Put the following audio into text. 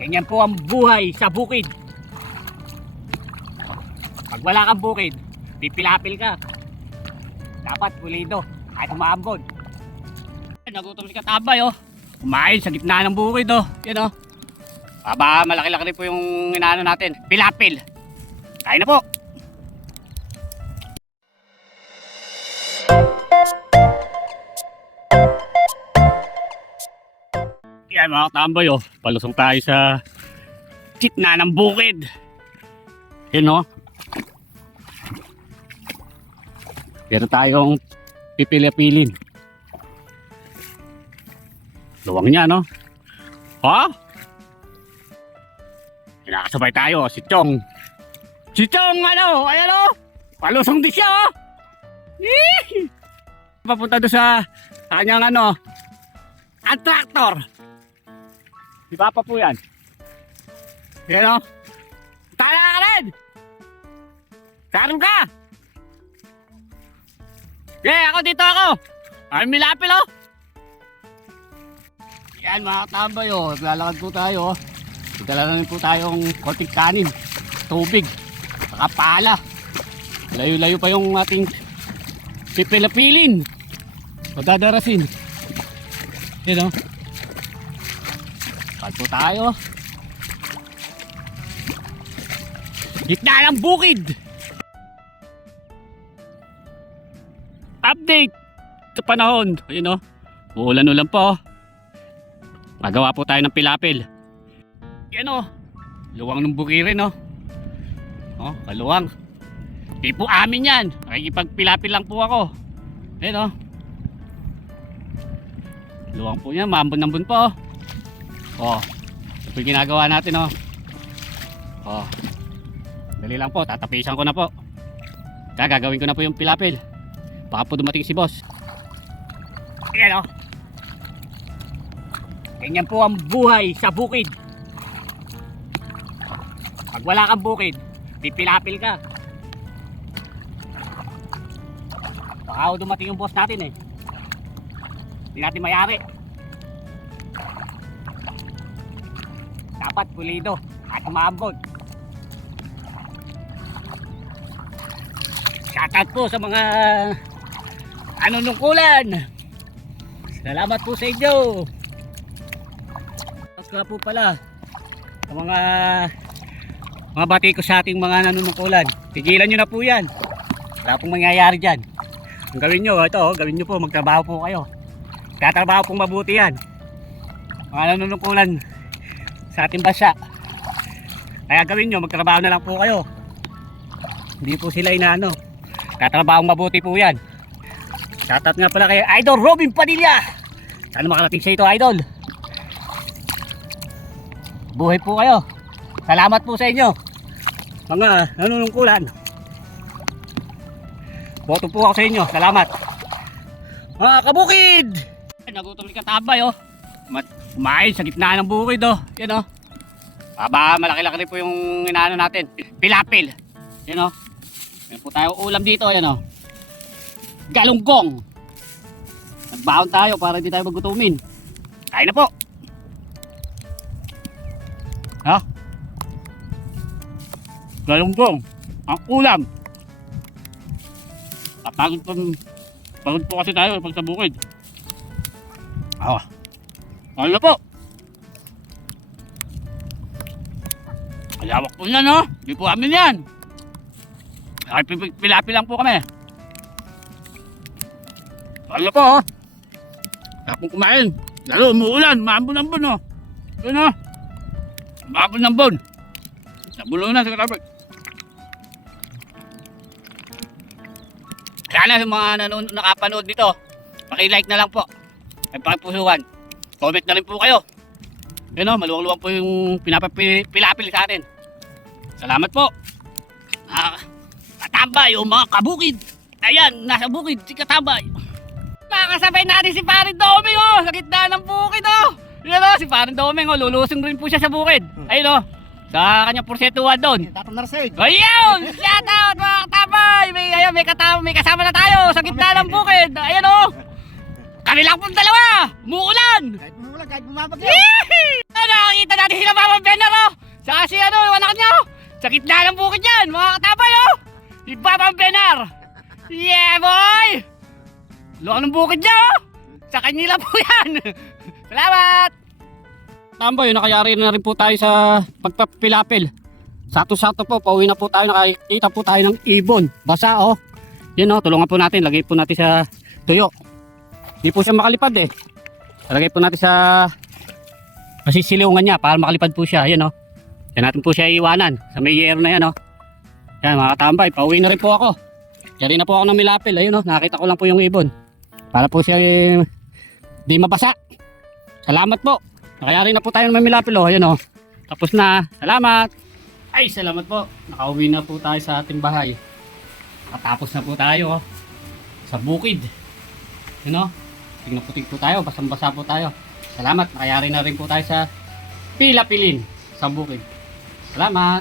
Ganyan po ang buhay sa bukid. Pag wala kang bukid, pipilapil ka. Dapat pulido, kahit umaambon. Nagutom si Katabay oh. Kumain sa gitna ng bukid oh. Yan oh. Aba, malaki-laki rin po yung inaano natin. Pilapil. Kain na po. Yan mga katambay oh. Palusong tayo sa gitna ng bukid. Yan oh. Pero tayong pipili-pilin. Luwang niya no. Ha? Kinakasabay tayo si Chong. Si Chong ano? Ayan o. Palusong din siya o. Papunta doon sa kanyang ano. Ang tractor. Si Papa po yan. Ayan o. Tala ka rin. Sarang ka. Yeah, ako dito ako. Ay, milapil o. Yan mga katambay o. Lalakad po tayo o. Dala na rin po tayong konting kanin, tubig, saka pala. Layo-layo pa yung ating pipilapilin. Madadarasin. Yan o. Kal po tayo. Gitna ng bukid. Update sa panahon. Ayun o. Uulan-ulan po. Magawa po tayo ng pilapil. Yan o, luwang ng bukirin o. O, kaluwang. Di po amin yan. Nakikipagpilapil lang po ako. Yan o. Luwang po yan, maambon-ambon po. O, ito yung ginagawa natin o. O, dali lang po, tatapisan ko na po. Kaya gagawin ko na po yung pilapil. Baka po dumating si boss. Yan o. Ganyan po ang buhay sa bukid. Pag wala kang bukid, pipilapil ka. Baka dumating yung boss natin eh. Hindi natin mayari. Dapat pulido at umaambon. Shoutout po sa mga anunungkulan. Salamat po sa inyo. Kaya po pala sa mga bati ko sa ating mga nanunungkulan. Tigilan nyo na po yan. Wala pong mangyayari dyan. Ang gawin nyo, ito gawin nyo po, magtrabaho po kayo. Katrabaho pong mabuti yan. Mga nanunungkulan sa ating bansa. Kaya gawin nyo, magtrabaho na lang po kayo. Hindi po sila inaano. Katrabaho mabuti po yan. Shoutout nga pala kay Idol Robin Padilla. Sana makarating sa ito, Idol. Buhay po kayo. Salamat po sa inyo mga nanunungkulan. Boto po ako sa inyo. Salamat mga kabukid. Nagutom ni Katabay oh. Kumain sa gitna ng bukid oh. Yan oh. Aba, malaki-laki rin po yung inaano natin. Pilapil. Yan oh. Yan po tayo ulam dito. Yan oh. Galunggong. Nagbaon tayo para hindi tayo magutumin. Kain na po. Ha? Galunggong. Ang ulam. Pagod po kasi tayo pag sa bukid. Ano po? Ayawak po yan no? Hindi po amin yan. Ay, pilapil lang po kami. Ano po oh? Tapong kumain. Lalo umuulan. Maambon-ambon oh. Yun oh. Maambon-ambon. Nabulo na si Katabay. Kaya na yung mga nakapanood dito, paki-like na lang po. Ay pakipusuhan. Comment na rin po kayo. Yun o, maluwang-luwang po yung pinapilapil sa atin. Salamat po. Katabay o mga kabukid. Ayan, nasa bukid si Katabay. Makakasabay natin si Parin Doming o, sa gitna ng bukid o. Yun o, si Parin Doming o, lulusong rin po siya sa bukid. Ayun o. Sa kanyang porsetuan doon. Tatang Narseg. Ayun! Shout out mga katabay! May kasama na tayo sa gitna ng bukid. Ayan o! Kami lang pong dalawa! Umuulan! Kahit umuulan, kahit bumabagyo. Ano, nakikita natin sila mamambe Sa gitna ng bukid yan, mga katabay, oh! Ibabang Benar! Yeah, boy! Luwang ng bukid niya, oh! Sa kanya lang po yan! Salamat! Tamboy, nakayari na rin po tayo sa pagpapilapil. Sakto-sakto po, pauwi na po tayo, nakikita po tayo ng ibon. Basa, oh. Yan, oh, tulungan po natin, lagay po natin sa tuyo. Hindi po siya makalipad, eh. Lagay po natin sa masisilungan niya para makalipad po siya. Yan, oh. Yan natin po siya iiwanan sa may yero na yan, oh. Yan, mga katambay, pauwi na rin po ako. Yari na po ako ng milapil. Ayun, oh, nakita ko lang po yung ibon. Para po siya di mabasa. Salamat po. Nakayari na po tayo ng may milapil, oh. Ayun, oh. Tapos na. Salamat. Ay, salamat po. Nakauwi na po tayo sa ating bahay. Katapos na po tayo, oh. Sa bukid. Yun, oh. Tingnan putik po tayo. Basang-basa po tayo. Salamat. Nakayari na rin po tayo sa pilapilin sa bukid. Salamat.